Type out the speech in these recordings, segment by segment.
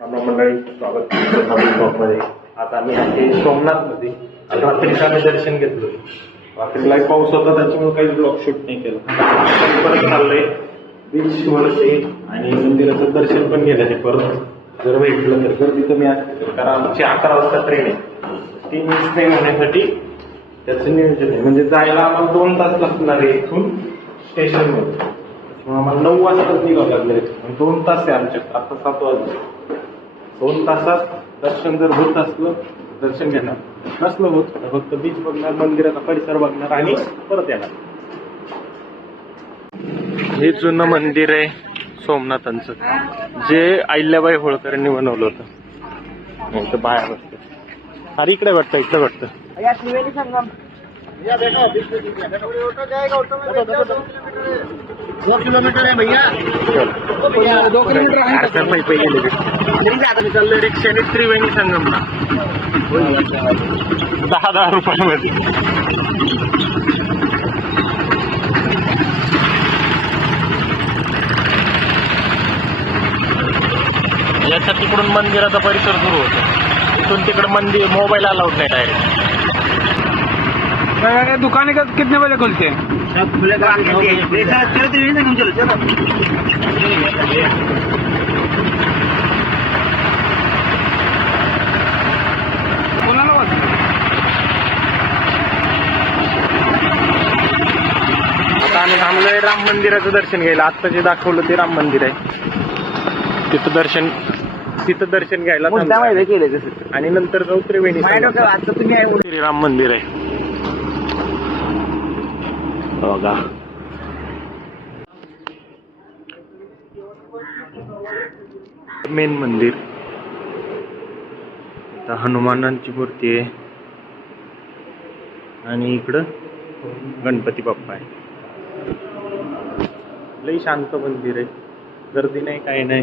मंडळी स्वागत. ब्लॉगमध्ये आज आम्ही आहे सोमनाथमध्ये. रात्रीचं आम्ही दर्शन घेतलं. रात्रीला एक पाऊस होता त्याच्यामुळे काही ब्लॉग शूट नाही केलं. परत चाललंय. बीच वरती आणि मंदिराचं दर्शन पण घेण्याचे परत. जर भेटलं तर गर्दी कमी असते कारण आमची अकरा वाजता ट्रेन आहे. ती मिस नाही होण्यासाठी त्याचं नियोजन आहे. म्हणजे जायला आम्हाला दोन तास लागणार आहे इथून स्टेशनमध्ये आम्हाला नऊ वाजताच निघावं लागलं. दोन तास आहे आमच्याकडे. आता सात वाजले. दोन तासात दर्शन जर होत असलं दर्शन घेणार. नसलं होत तर फक्त बीच बघणार मंदिराचा परिसर बघणार आणि परत येणार. हे जुनं मंदिर आहे सोमनाथांचं. जे अहिल्याबाई होळकरांनी बनवलं होतं. बाया बसते अरे इकडे वाटतं इकडे वाटतं दो किलोमीटर है। भैया। दो किलोमीटर आहे अर्ध्या पायी पायी गेले ते. आम्ही चाललोय रिक्षाने त्रिवेणी संगमला दहा दहा रुपयामध्ये याच्या तिकडून मंदिराचा परिसर सुरू होतो. इथून तिकडे मंदिर मोबाईल अलाउड नाही डायरेक्ट दुकान का कितने बजे खुलते? हैं सब चलो आता आम्ही थांबलोय राम मंदिराचं दर्शन घ्यायला. आत्ता जे दाखवलं ते राम मंदिर आहे. तिथं दर्शन तिथं दर्शन घ्यायला आणि नंतर जाऊ त्रिवेणी. आता आहे. श्रीराम मंदिर आहे. बघा. मेन मंदिर. आता हनुमानांची मूर्ती आहे. आणि इकडं गणपती बाप्पा आहे. लई शांत मंदिर आहे. गर्दी नाही काही नाही.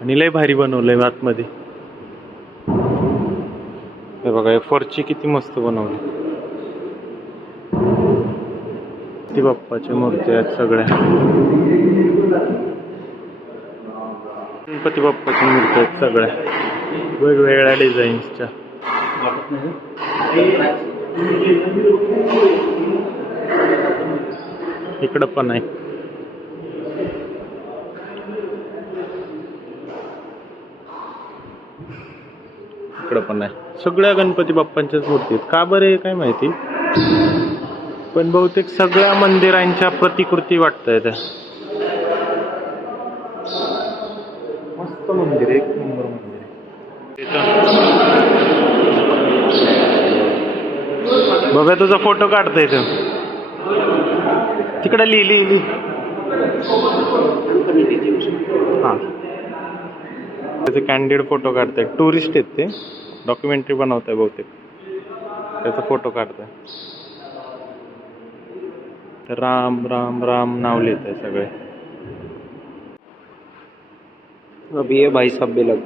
आणि लय भारी बनवलंय आतमध्ये. हे बघा फरची किती मस्त बनवली. गणपती बाप्पाच्या मूर्ती आहेत सगळ्या. गणपती बाप्पाची मूर्ती आहेत सगळ्या. वेगवेगळ्या डिझाईन्सच्या. इकडं पण आहे. इकडं पण आहे. सगळ्या गणपती बाप्पांच्याच मूर्ती आहेत. का बरे काय माहिती? पण बहुतेक सगळ्या मंदिरांच्या प्रतिकृती वाटत त्या. मस्त मंदिर एक नंबर मंदिर. बघा तुझा फोटो काढता इथं तिकडे लिहि लिहि लिहि हा. त्याचे कॅन्डिड फोटो काढताय. टुरिस्ट आहेत ते. डॉक्युमेंटरी बनवताय बहुतेक. त्याचा फोटो काढताय. तर राम राम राम नाव लिहित आहे सगळे. अभी ये भाई साहब भी लग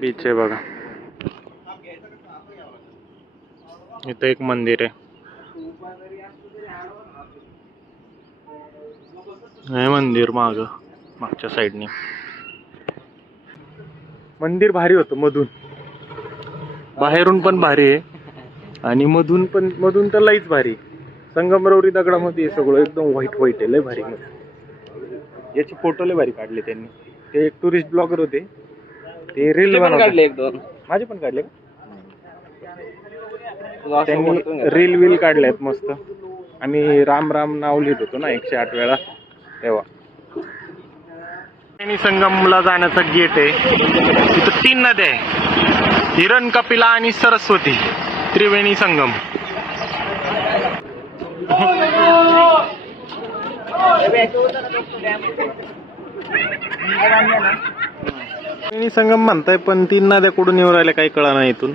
बीच आहे बघा. इथं एक मंदिर आहे. हे मंदिर माग. मागच्या साईडने. मंदिर भारी होतं मधून. बाहेरून पण भारी आहे. आणि मधून पण मधून तर लईच भारी. संगमरवरी दगडामध्ये हे सगळं एकदम व्हाईट व्हाईट आहे लय भारी याचे फोटो लय भारी काढले त्यांनी. ते एक टुरिस्ट ब्लॉगर होते. ते रील बनवले एक दोन. माझे पण काढले का? त्यांनी. रील विल काढल्यात मस्त. आम्ही राम राम नाव लिहित होतो ना एकशे आठ वेळा तेव्हा. त्रिवेणी संगमला जाण्याचा गेट आहे. तिथं तीन नद्या आहे हिरण कपिला आणि सरस्वती त्रिवेणी संगम. त्रिवेणी संगम म्हणताय पण तीन नद्या कुठून येऊ राहिल्या काही कळा नाही इथून.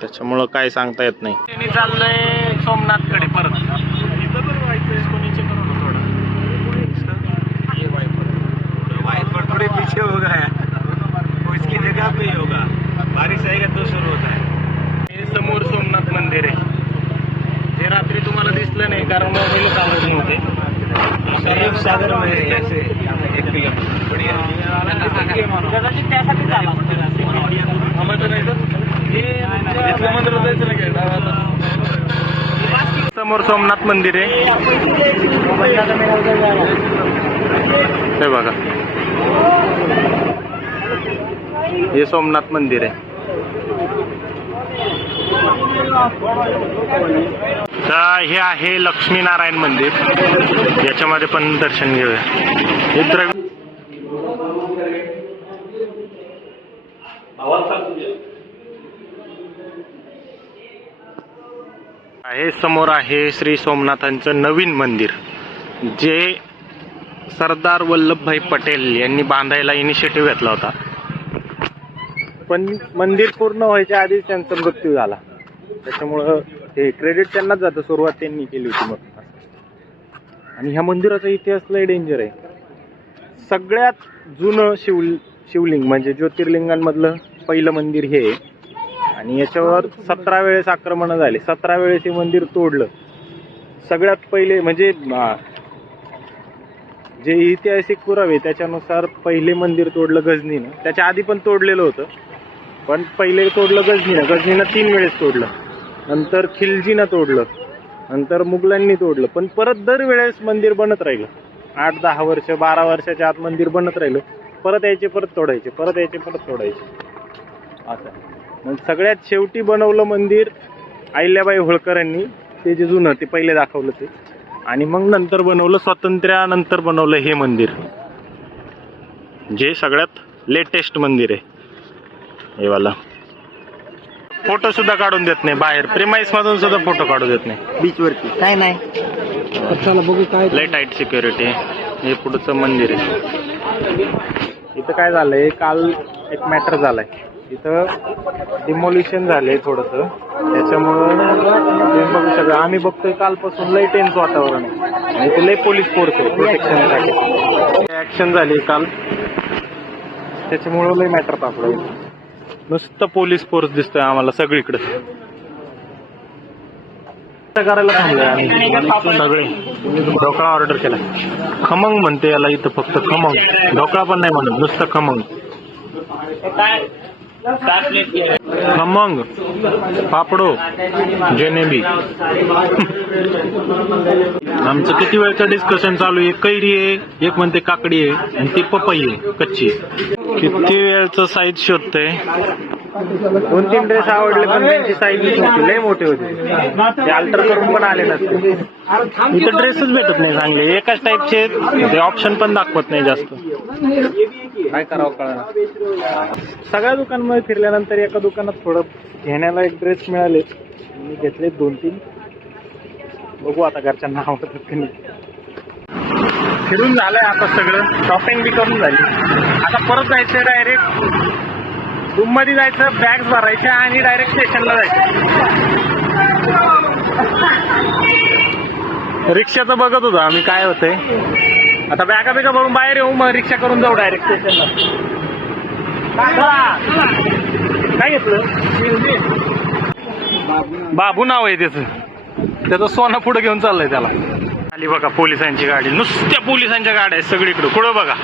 त्याच्यामुळं काय सांगता येत नाही. चाललंय सोमनाथकडे परत इथं तर व्हायचंय कोणीचे करू ना थोडं वाइपर थोड़े पीछे हो गया वो इसकी जगह पे ही होगा बारिश आएगा तो शुरू होता है सागर में ऐसे एक समोर सोमनाथ मंदिर आहे. हे बघा. हे सोमनाथ मंदिर आहे. तर हे आहे लक्ष्मीनारायण मंदिर. याच्यामध्ये पण दर्शन घेऊया. हे द्रव्य आहे समोर आहे श्री सोमनाथांचं नवीन मंदिर जे सरदार वल्लभभाई पटेल यांनी बांधायला इनिशिएटिव्ह घेतला होता. पण मंदिर पूर्ण व्हायच्या आधीच त्यांचा मृत्यू झाला. त्याच्यामुळं हे क्रेडिट त्यांनाच जातं सुरुवात त्यांनी केली होती मग. आणि ह्या मंदिराचा इतिहास लय डेंजर आहे. सगळ्यात जुनं शिव शिवलिंग म्हणजे ज्योतिर्लिंगांमधलं पहिलं मंदिर हे आहे. आणि याच्यावर सतरा वेळेस आक्रमण झाले. सतरा वेळेस हे मंदिर तोडलं. सगळ्यात पहिले म्हणजे जे ऐतिहासिक पुरावे त्याच्यानुसार पहिले मंदिर तोडलं गजनीनं. त्याच्या आधी पण तोडलेलं होतं. पण पहिले तोडलं गजनीनं. गजनीनं तीन वेळेस तोडलं. नंतर खिलजीनं तोडलं. नंतर मुघलांनी तोडलं. पण परत दरवेळेस मंदिर बनत राहिलं. आठ दहा वर्ष बारा वर्षाच्या आत मंदिर बनत राहिलं. परत यायचे परत तोडायचे परत यायचे परत तोडायचे. असं. सगळ्यात शेवटी बनवलं मंदिर अहिल्याबाई होळकरांनी. ते जे जुनं ते पहिले दाखवलं ते. आणि मग नंतर बनवलं स्वातंत्र्यानंतर बनवलं हे मंदिर. जे सगळ्यात लेटेस्ट मंदिर आहे. हे वाला. फोटो सुद्धा काढून देत नाही बाहेर. प्रेमाईस मधून सुद्धा फोटो काढू देत नाही. बीच वरती. काय नाही. चला बघू काय लय टाईट सिक्युरिटी हे पुढचं मंदिर आहे. इथं काय झालंय? काल एक मॅटर झालाय. इथं डिमोलिशन झालंय थोडस. त्याच्यामुळं तुम्ही बघू शकता आम्ही बघतोय कालपासून लय टेन्स वातावरण आहे. आणि ते लय पोलीस फोर्स आहे प्रोटेक्शनसाठी ऍक्शन झाली काल. त्याच्यामुळं लय मॅटर तापलं नुसतं पोलीस फोर्स दिसतोय आम्हाला सगळीकडे. करायला थांबलोय आम्ही? सगळे ढोकळा ऑर्डर केला. खमंग म्हणते याला इथं फक्त खमंग. ढोकळा पण नाही म्हणत नुसतं खमंग. खमंग पापडो जेनेबी. आमचं किती वेळचं डिस्कशन चालू आहे? कैरी आहे एक म्हणते काकडी आहे आणि ती पपई आहे कच्ची किती वेळचं साईज शोधतंय? दोन तीन ड्रेस आवडले पण त्यांची साईज होती. लय मोठे होते. ते अल्टर करून पण आले नसते. इथं ड्रेसच भेटत नाही चांगले. एकाच टाईपचे आहेत ते ऑप्शन पण दाखवत नाही जास्त. काय करावं कळणार सगळ्या दुकानामध्ये फिरल्यानंतर एका दुकानात थोडं घेण्याला एक ड्रेस मिळाले. मी घेतले दोन तीन बघू आता घरच्यांना आवडतात की नाही. फिरून झालंय आता सगळं. शॉपिंग बी करून झाली. आता परत जायचं डायरेक्ट रूममध्ये जायचं बॅग्स भरायच्या आणि डायरेक्ट स्टेशनला जायचं. रिक्षाचं बघत होतो आम्ही काय होतंय. आता बॅगा बिगा भरून बाहेर येऊ मग रिक्षा करून जाऊ डायरेक्ट स्टेशनला काय घेतलं? बाबू नाव आहे त्याचं. त्याचं सोनं पुढे घेऊन चाललंय त्याला. आली बघा पोलिसांची गाडी. नुसत्या पोलिसांच्या गाड्या आहेत सगळीकडे. कुठं बघा?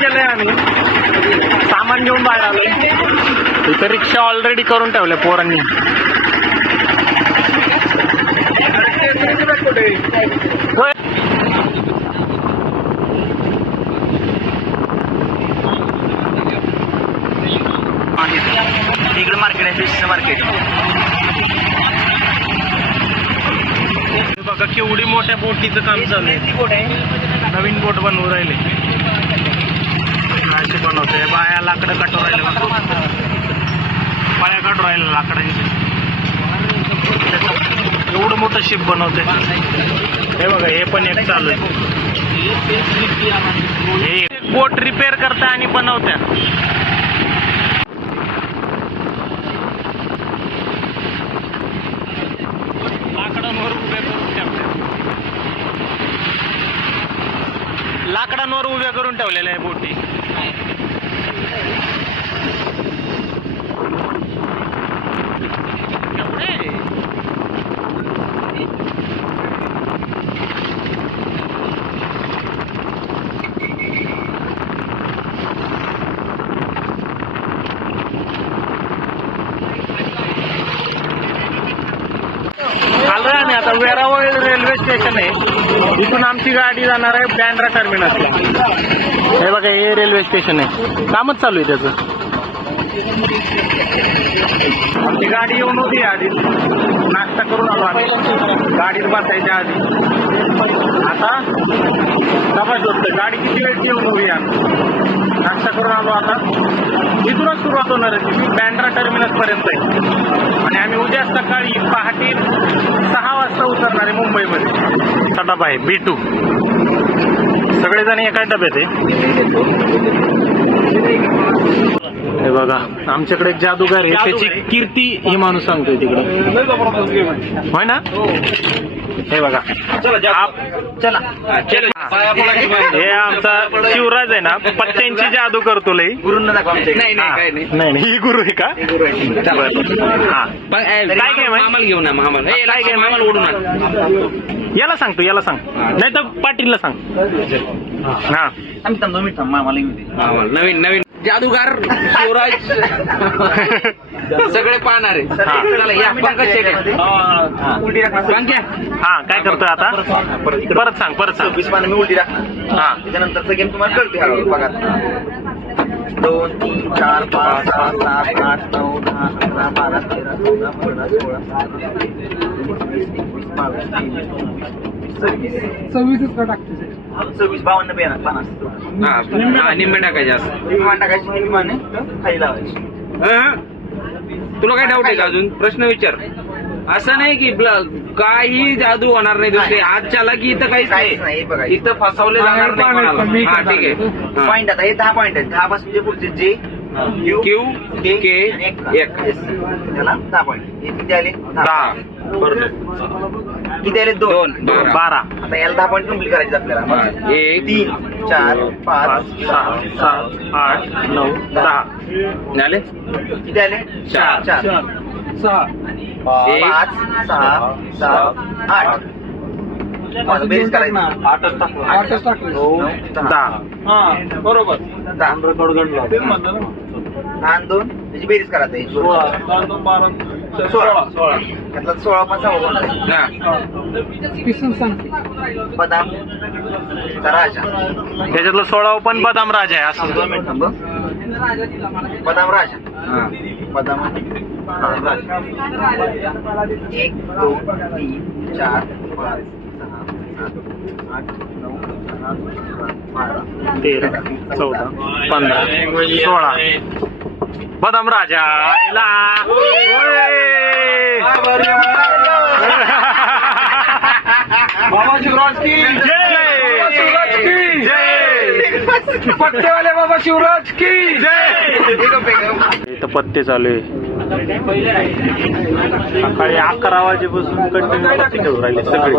केलंय आम्ही सामान घेऊन बाहेर आलो इथं रिक्षा ऑलरेडी करून ठेवल्या पोरांनी. इकडे मार्केट आहे फिश मार्केट बघा केवढी मोठ्या बोटीचं काम चालू आहे. बोट आहे? नवीन बोट बनवू राहिले. असे बनवते बाया लाकडं काटू राहिले बाया काटू राहिले लाकडांची. एवढं मोठं शिप बनवते. हे बघा हे पण एक चालू आहे. हे बोट रिपेअर करता आणि बनवत्या. लाकडांवर उभे करून ठेवत्या लाकडांवर उभ्या करून ठेवलेल्या आहे बोटी एवढे? आता वेरावळ रेल्वे स्टेशन आहे. इथून आमची गाडी जाणार आहे बँड्रा टर्मिनसला. हे बघा हे रेल्वे स्टेशन आहे. कामच चालू आहे त्याचं. आमची गाडी येऊन होती आधी. नाश्ता करून आलो आम्ही. गाडीत बसायच्या आधी. आता तपास होतं गाडी किती वेळ येऊन घेऊया नाश्ता करून आलो आता. इथूनच सुरुवात होणार आहे ती बँड्रा टर्मिनस पर्यंत आहे. आणि आम्ही उद्या सकाळी पहाटे सहा वाजता उतरणार आहे मुंबईमध्ये. हा डबा आहे बी टू सगळेजण एका डब्यात आहे. हे बघा आमच्याकडे एक जादूगार आहे त्याची कीर्ती हे माणूस सांगतोय तिकडे. होय ना? हे. बघा. आप- हे आमचा शिवराज आहे ना पत्त्यांची जादू करतो लई. नाही नाही काय नाही. नाही ही गुरु आहे का. हा काय घेऊन काय? मामाला ओढून याला सांगतो याला सांग. नाही तर पाटीलला सांग. हा. आम्ही थांबतो मी थांब घेऊन. मामाला. नवीन नवीन. जादूगार शिवराज सगळे पाहणार आहे. हा. चला या पंकज शेटे हा. उलटी टाकणार. पंक्या. हा काय करतोय आता? परत सांग परत सांग सव्वीस पानं मी उलटी टाकणार. हा. त्याच्यानंतरचा गेम तुम्हाला कळते हळूहळू बघा. दोन तीन चार पाच सहा सात आठ नऊ दहा अकरा बारा तेरा चौदा पंधरा सोळा सतरा अठरा वीस एकवीस बावीस तेवीस चोवीस सव्वीस. सव्वीसच का टाकते सव्वीस बावन्न पेना पाना हा, निम्मे टाकायचे असं विमान टाकायची विमाने खाली लावायची. हं? तुला काय डाऊट आहे का अजून? प्रश्न विचार. असं नाही की ब्ल- काही जादू होणार नाही दुसरे. आज चला की इथं काहीच काहीच नाही, बघा. नाही इथं फसवले जाणार नाही कोणाला. हा ठीक आहे. हा. पॉईंट आता हे दहा पॉईंट आहेत. दहा पासून जे पुढचे जे क्यू के आणि एक एक. Yes. त्याला दहा पॉईंट हे किती आले? दहा. किती आले? दोन. दोन. बारा. आता याला दहा पॉईंट कंप्लीट करायचे आपल्याला. मग एक तीन चार पाच सहा सात आठ नऊ दहा. झाले किती आले? चार. चार. सहा. एक पाच सहा सात आठ. बेरीज करायची. आठच टाकू. आठच टाकले नऊ दहा. हा बरोबर. दहा. रेकॉर्ड दहा आणि दोन. त्याची बेरीज करायची आहे. सोळा. चार दोन बारा सोळा सोळा. त्यातला सोळा पण? हा. किसन सांग. बदाम. राजा. त्याच्यातलं सोळा पण बदाम राजा आहे असं. दोन मिनिट थांब. बदाम राजा. हा. बदाम बदाम राजा. एक दोन तीन चार पाच सहा सात आठ नऊ दहा बारा तेरा चौदा पंधरा सोळा. बदाम राजा. बाबा शिवराज की जय! शिवराज की जय! बाबा शिवराज की इथं पत्ते चालू आहे. सकाळी अकरा वाजेपासून कंटिन्यू पत्ते खेळून राहिले सगळे.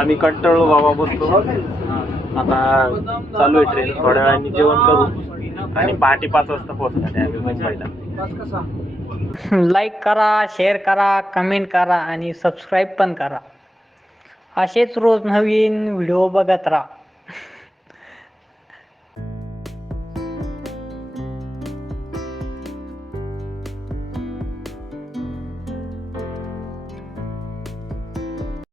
आम्ही कंटाळलो बाबा बसतो आता चालू आहे ट्रेन थोड्या वेळाने जेवण करू. आणि पहाटे पाच वाजता पोहोचणार आहे आम्ही मुंबईला. लाईक करा शेअर करा कमेंट करा आणि सबस्क्राईब पण करा. असेच रोज नवीन व्हिडिओ बघत राहा.